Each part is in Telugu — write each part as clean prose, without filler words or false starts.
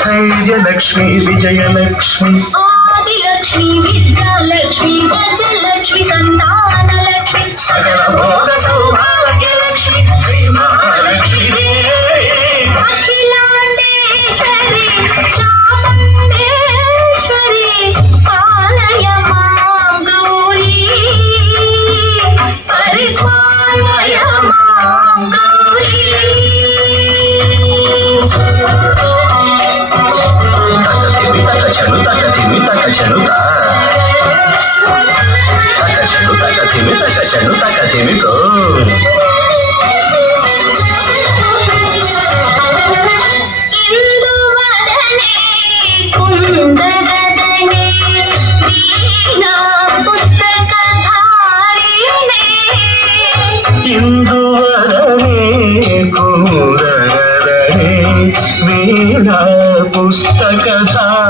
ధైర్యలక్ష్మి విజయలక్ష్మి ఆదిలక్ష్మి విద్యాలక్ష్మి గజలక్ష్మి సంతానలక్ష్మి సకల భోగ సౌభాగ్యలక్ష్మి శ్రీ మహాలక్ష్మి అఖిలాండేశ్వరి చాముండేశ్వరి పాలయ మాం గౌరీ పరిపాలయ మాం గౌరీ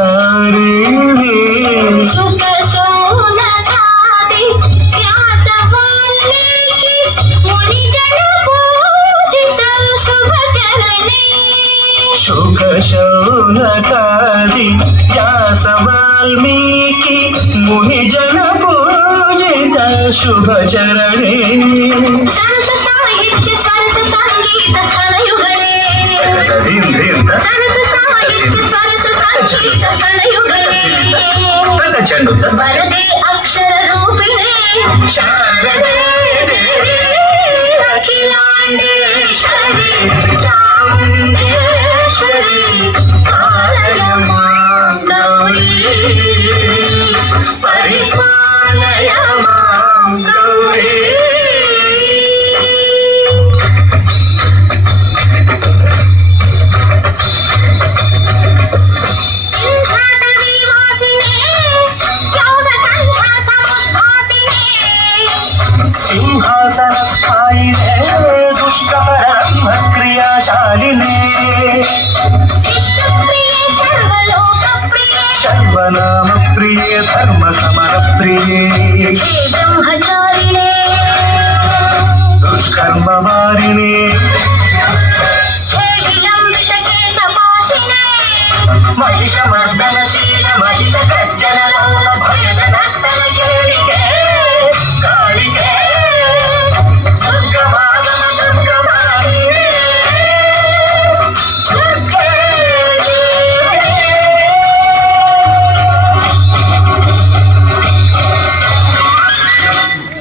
పుస్తకధారిణి సుఖ సోనకాది వ్యాస వాల్మీకి ముని జన పూజిత శుభ చరణి సుఖ శౌనకాది వ్యాస వాల్మీకి ముని జన పూజిత శుభ చరణి సరస సాహిత్య సరస సంగీత స్థలయుగలే సరస సాహిత్య సరస సంగీత స్థలయుగలే వరదే అక్షర రూపిణే శారదే దేవి అఖిలాండేశ్వరి చాముండేశ్వరి పాలయ మాం గౌరీ ಸಿಂಹಾಸನ ಸ್ಥಾಯಿನೇ ದುಷ್ಟಪರಾಮ ಕ್ರಿಯಾಶಾಲಿನೇ ವಿಷ್ಣುಪ್ರಿಯೆ ಸರ್ವಲೋಕಪ್ರಿಯೆ ಸರ್ವನಾಮ ಪ್ರಿಯೇ ಧರ್ಮ ಸಮರ ಪ್ರಿಯೇ ಹೇ ಬ್ರಹ್ಮಚಾರಿ